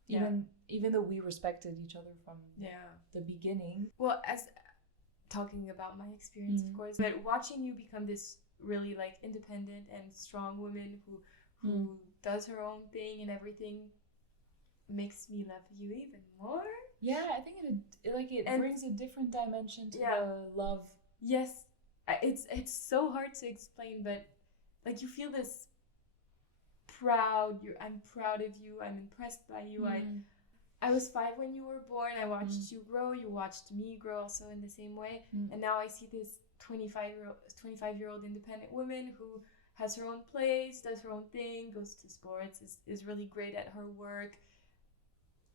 even though we respected each other from the beginning. Well, as talking about my experience, of course, but watching you become this really like independent and strong woman who does her own thing and everything makes me love you even more. Yeah, I think it brings a different dimension to the love. Yes, it's so hard to explain, but like you feel this proud. I'm proud of you. I'm impressed by you. I was 5 when you were born. I watched you grow. You watched me grow also in the same way. And now I see this 25-year-old independent woman who has her own place, does her own thing, goes to sports, is really great at her work.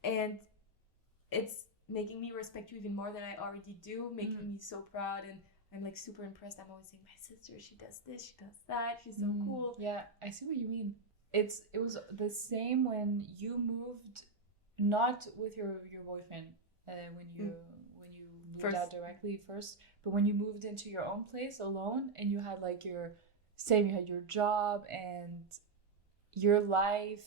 And it's making me respect you even more than I already do, making me so proud, and I'm like super impressed. I'm always saying, my sister, she does this, she does that, she's so cool. Yeah, I see what you mean. It was the same when you moved, not with your boyfriend, when you moved out directly first, but when you moved into your own place alone, and you had like you had your job and your life,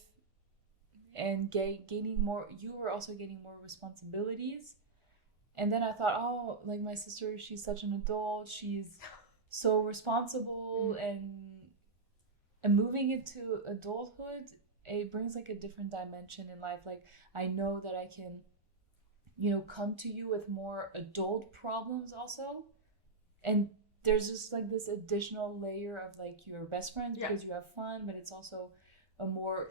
and gaining more. You were also getting more responsibilities. And then I thought, oh, like my sister, she's such an adult. She's so responsible, and moving into adulthood, it brings like a different dimension in life. Like I know that I can, come to you with more adult problems also, and there's just like this additional layer of like you're best friends because you have fun, but it's also a more.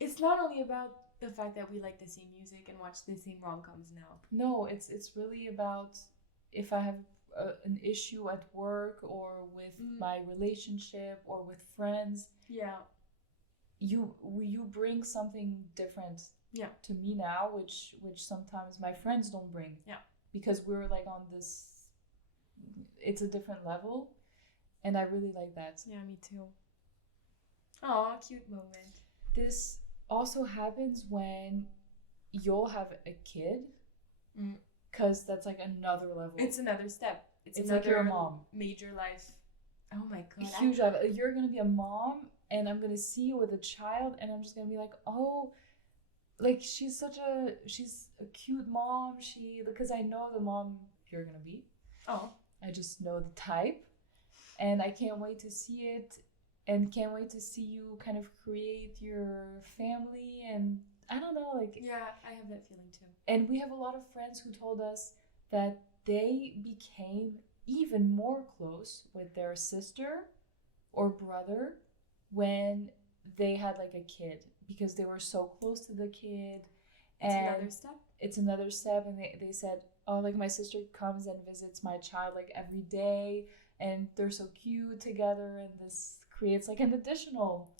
It's not only about the fact that we like the same music and watch the same rom-coms now. No, it's really about if I have an issue at work or with my relationship or with friends. Yeah. You bring something different to me now, which sometimes my friends don't bring. Yeah. Because we're like on this, it's a different level, and I really like that. Yeah, me too. Aw, cute moment. This also happens when you'll have a kid, because that's like another level. It's another step. It's another like you're a mom. Major life. Oh my god. Huge life. You're gonna be a mom, and I'm gonna see you with a child, and I'm just gonna be like, oh, like she's a cute mom. Because I know the mom you're gonna be. Oh. I just know the type, and I can't wait to see it, and can't wait to see you kind of create your family, and I don't know, like. Yeah, I have that feeling too. And we have a lot of friends who told us that they became even more close with their sister or brother when they had like a kid, because they were so close to the kid. It's another step, and they said, oh, like my sister comes and visits my child like every day, and they're so cute together, and this creates like an additional.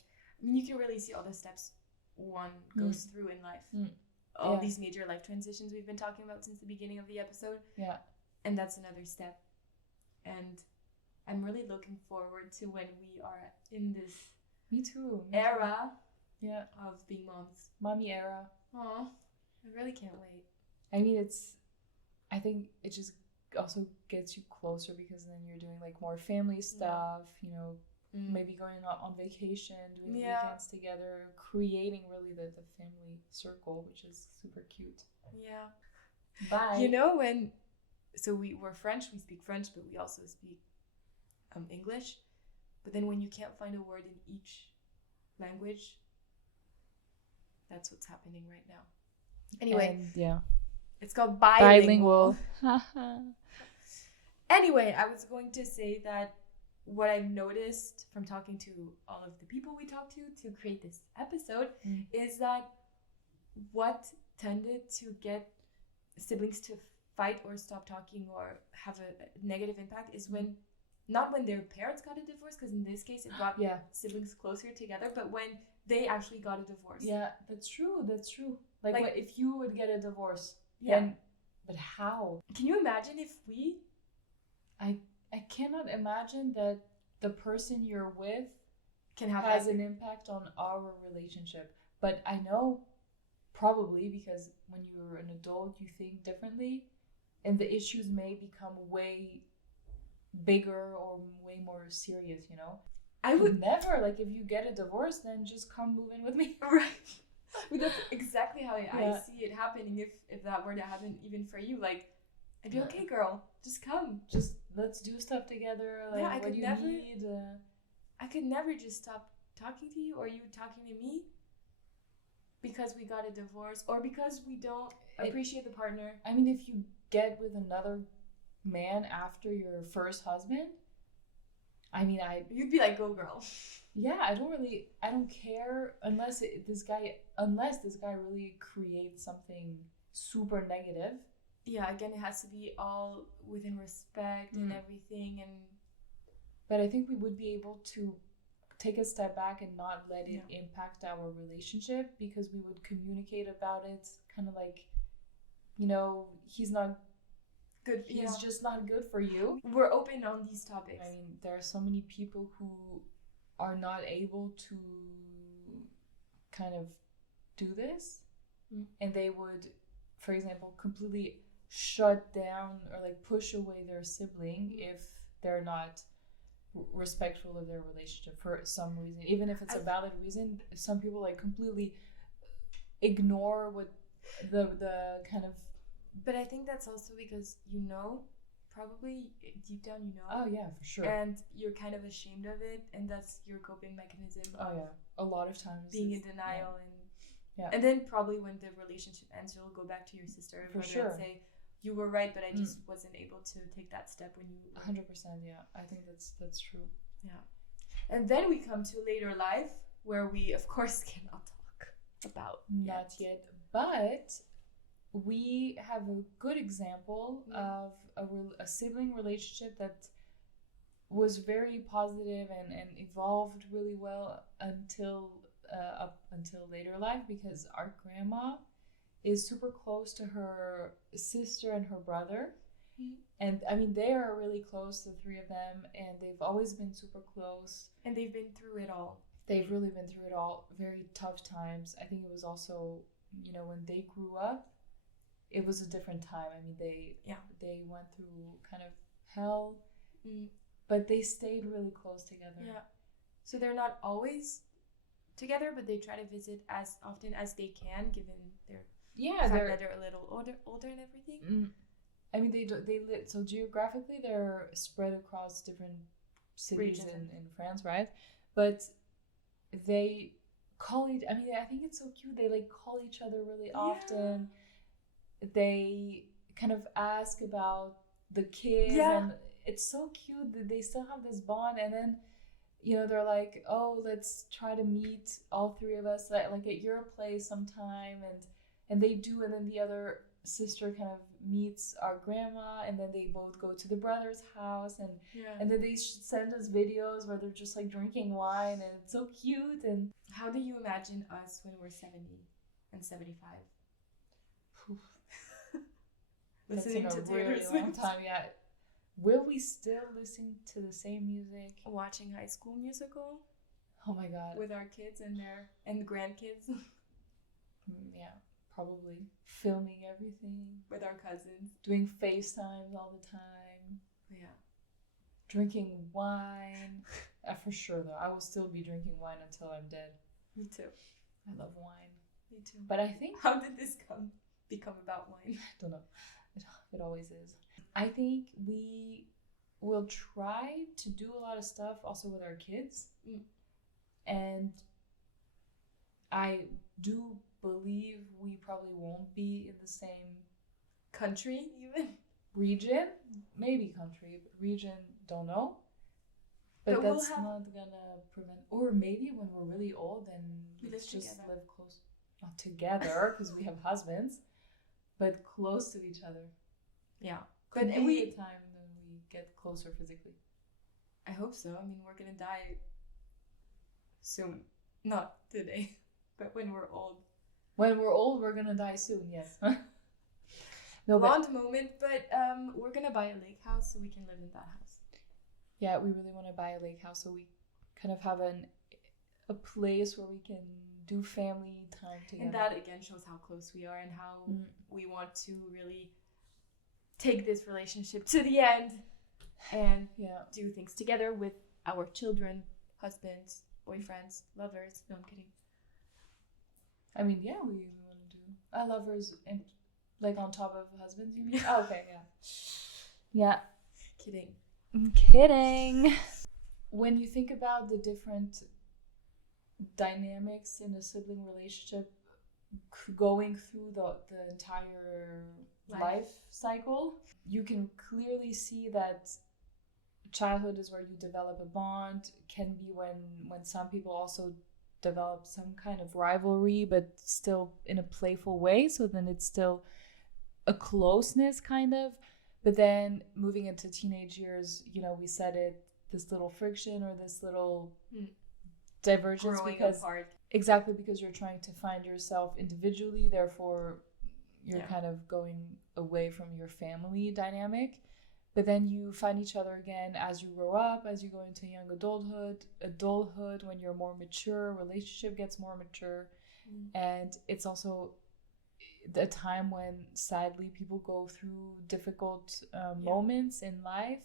I mean, you can really see all the steps one goes through in life. All these major life transitions we've been talking about since the beginning of the episode. Yeah. And that's another step. And I'm really looking forward to when we are in this era of being moms. Mommy era. Aw, I really can't wait. I mean, I think it just also gets you closer, because then you're doing like more family stuff, maybe going on vacation, doing weekends together, creating really the family circle, which is super cute. Yeah. Bye. So we're French, we speak French, but we also speak English. But then when you can't find a word in each language, that's what's happening right now. Anyway, it's called bilingual. Anyway, I was going to say that what I've noticed from talking to all of the people we talked to create this episode is that what tended to get siblings to fight or stop talking or have a negative impact is not when their parents got a divorce, because in this case it brought siblings closer together, but when they actually got a divorce. Yeah, that's true. Like if you would get a divorce, then, but how? Can you imagine if we? I cannot imagine that the person you're with has an impact on our relationship. But I know probably because when you're an adult, you think differently, and the issues may become way bigger or way more serious, I would never, like, if you get a divorce, then just come move in with me. Right. But that's exactly how I see it happening. If that were to happen even for you, like, I'd be okay, girl, just come. Just let's do stuff together. Like, what do you need? I could never just stop talking to you or you talking to me because we got a divorce or because we don't appreciate the partner. I mean, if you get with another man after your first husband, I mean, you'd be like, go girl. Yeah, I don't care unless this guy really creates something super negative. Yeah, again, it has to be all within respect and everything. But I think we would be able to take a step back and not let it impact our relationship, because we would communicate about it, kind of like, he's not good. He's just not good for you. We're open on these topics. I mean, there are so many people who are not able to kind of do this, and they would, for example, completely shut down or like push away their sibling if they're not respectful of their relationship for some reason, even if it's a valid reason. Some people like completely ignore what the kind of. But I think that's also because probably deep down Oh yeah, for sure. and you're kind of ashamed of it, and that's your coping mechanism. Oh yeah, a lot of times being in denial and Yeah. And then probably when the relationship ends, you'll go back to your sister or For brother sure. and say, you were right, but I just wasn't able to take that step when you. 100%. Yeah, I think that's true. Yeah. And then we come to later life, where we of course cannot talk about Not yet, but we have a good example of a sibling relationship that was very positive and evolved really well up until later life, because our grandma is super close to her sister and her brother. And I mean, they are really close, the three of them, and they've always been super close. And they've been through it all. They've really been through it all. Very tough times. I think it was also, when they grew up, it was a different time. I mean, they went through kind of hell, but they stayed really close together. Yeah. So they're not always together, but they try to visit as often as they can, given their fact that they're a little older and everything. I mean, they live, so geographically they're spread across different cities in France, right? But they call each. I mean, I think it's so cute. They like call each other really often. They kind of ask about the kids, and it's so cute that they still have this bond. And then, they're like, oh, let's try to meet all three of us like at your place sometime, and they do, and then the other sister kind of meets our grandma, and then they both go to the brother's house, and then they send us videos where they're just like drinking wine, and it's so cute. And how do you imagine us when we're 70 and 75? Listening that's to in a Taylor really Swift. long time. Yeah. Will we still listen to the same music? Watching High School Musical? Oh my god. With our kids and grandkids? Yeah, probably. Filming everything. With our cousins. Doing FaceTimes all the time. Yeah. Drinking wine. For sure, though. I will still be drinking wine until I'm dead. Me too. I love wine. Me too. But I think... How did this become about wine? I don't know. It always is. I think we will try to do a lot of stuff also with our kids. And I do believe we probably won't be in the same country, even region. Maybe country, but region, don't know. But that's not gonna prevent. Or maybe when we're really old, then let's just live close. Not together, because we have husbands, but close to each other. Yeah. But every time then we get closer physically. I hope so. I mean, we're gonna die soon. Not today, but when we're old. When we're old, we're gonna die soon. Yes. No, blonde moment, but we're gonna buy a lake house so we can live in that house. Yeah, we really want to buy a lake house so we kind of have a place where we can do family time together. And that again shows how close we are and how we want to really take this relationship to the end and do things together with our children, husbands, boyfriends, lovers. No, I'm kidding. I mean, yeah, we want to do lovers and like on top of husbands, you mean? Oh, okay, yeah. Kidding. I'm kidding. When you think about the different dynamics in a sibling relationship going through the entire life cycle, you can clearly see that childhood is where you develop a bond. Can be when some people also develop some kind of rivalry, but still in a playful way, so then it's still a closeness kind of. But then moving into teenage years, we said it, this little friction or this little divergence because you're trying to find yourself individually, therefore you're kind of going away from your family dynamic. But then you find each other again as you grow up, as you go into young adulthood, when you're more mature, relationship gets more mature. And it's also the time when sadly people go through difficult moments in life,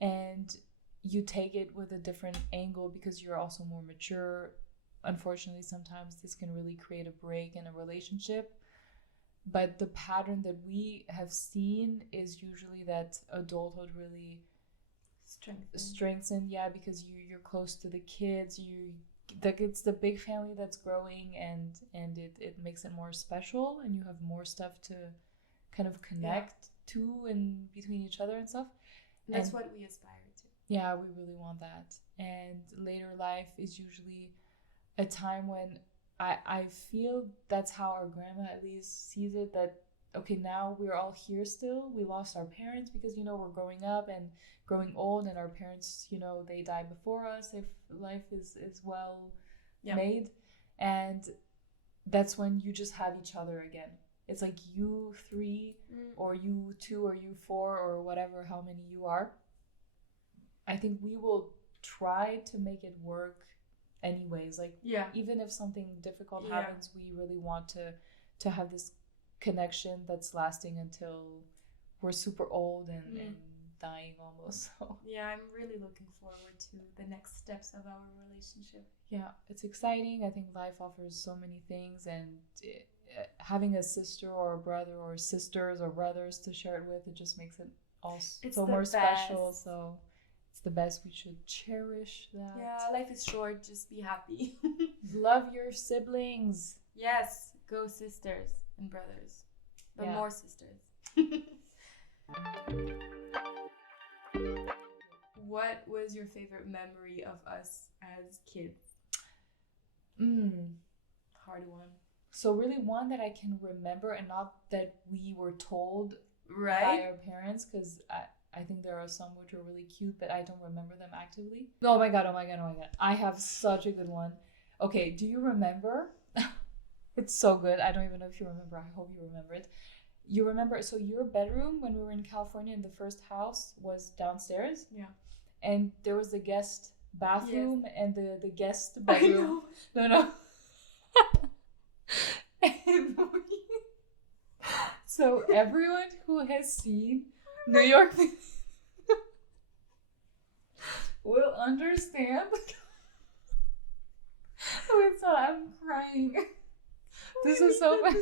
and you take it with a different angle because you're also more mature unfortunately sometimes this can really create a break in a relationship. But the pattern that we have seen is usually that adulthood really strengthen, yeah, because you're close to the kids, it's the big family that's growing, and it makes it more special, and you have more stuff to kind of connect to and between each other and stuff. That's what we aspire to. Yeah, we really want that. And later life is usually a time when I feel that's how our grandma at least sees it, that okay, now we're all here still. We lost our parents because, we're growing up and growing old, and our parents, they die before us if life is well made. And that's when you just have each other again. It's like you three or you two or you four or whatever, how many you are. I think we will try to make it work anyways. Like, even if something difficult happens, we really want to have this connection that's lasting until we're super old and dying almost. So yeah, I'm really looking forward to the next steps of our relationship. Yeah, it's exciting. I think life offers so many things, and having a sister or a brother or sisters or brothers to share it with, it just makes it all so more special. So it's the best. We should cherish that. Yeah, life is short. Just be happy. Love your siblings. Yes, go sisters and brothers, but more sisters. What was your favorite memory of us as kids? Hard one. So really one that I can remember, and not that we were told by our parents, because I think there are some which are really cute, but I don't remember them actively. Oh my god. I have such a good one. Okay, do you remember? It's so good. I don't even know if you remember. I hope you remember it. You remember, so your bedroom when we were in California in the first house was downstairs? Yeah. And there was the guest bathroom and the guest bedroom. I know. No. So everyone who has seen New York will understand. Wait, so I'm crying. This is so funny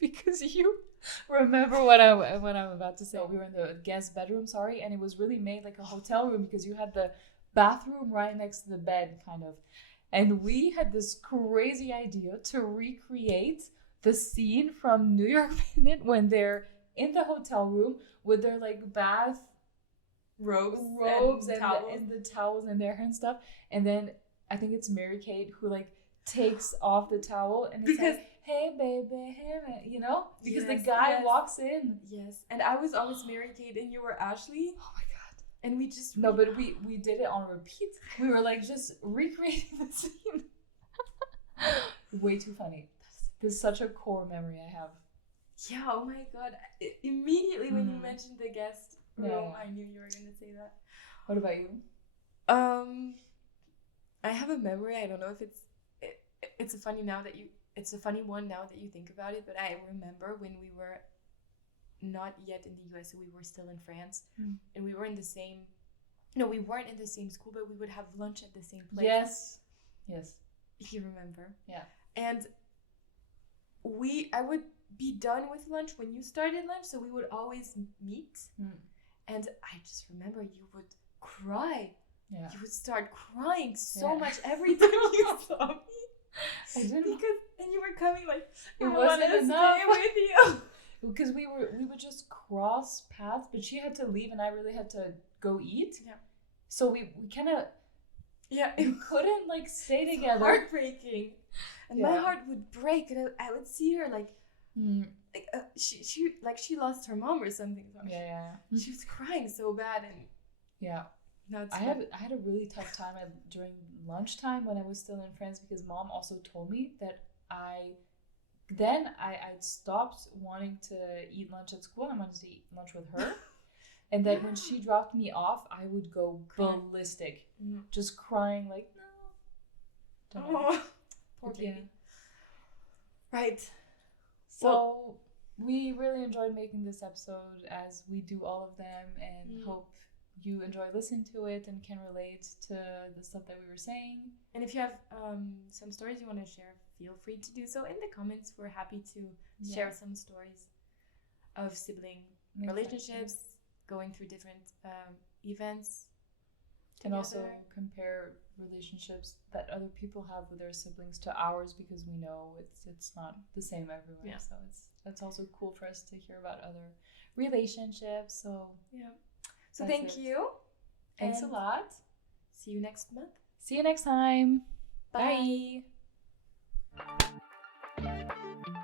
because you remember what I'm about to say. We were in the guest bedroom, and it was really made like a hotel room because you had the bathroom right next to the bed, kind of. And we had this crazy idea to recreate the scene from New York Minute when they're in the hotel room with their like bath robes and the towels in their hair and stuff. And then I think it's Mary-Kate who like takes off the towel and it's like, hey baby, hey, because the guy walks in. Yes, and I was always Mary-Kate and you were Ashley. Oh my god. And we just but we did it on repeat. We were like just recreating the scene. Way too funny. This is such a core memory I have. Yeah, oh my god. Immediately when you mentioned the guest room, I knew you were going to say that. What about you? I have a memory. I don't know if it's a funny one now that you think about it, but I remember when we were not yet in the US, so we were still in France, and we were in the same, we weren't in the same school, but we would have lunch at the same place. Yes. If you remember. Yeah. And I would be done with lunch when you started lunch, so we would always meet. And I just remember you would cry. Yeah. You would start crying so much every time you saw me. I didn't. And you were coming like, it wasn't enough with you. Because we would just cross paths, but she had to leave and I really had to go eat. Yeah. So we kind of we couldn't like stay together. Heartbreaking. And my heart would break, and I would see her like she lost her mom or something. Yeah. She was crying so bad, and I had a really tough time during lunchtime when I was still in France, because mom also told me that I stopped wanting to eat lunch at school. I wanted to eat lunch with her. And then when she dropped me off, I would go ballistic. Just crying like, no. Poor baby. Right. So we really enjoyed making this episode, as we do all of them, and hope you enjoy listening to it and can relate to the stuff that we were saying. And if you have some stories you want to share, feel free to do so in the comments. We're happy to share some stories of sibling relationships, going through different events. And also compare relationships that other people have with their siblings to ours, because we know it's not the same everywhere. Yeah. So that's also cool for us to hear about other relationships. So so thank you. Thanks a lot. See you next month. See you next time. Bye. Bye.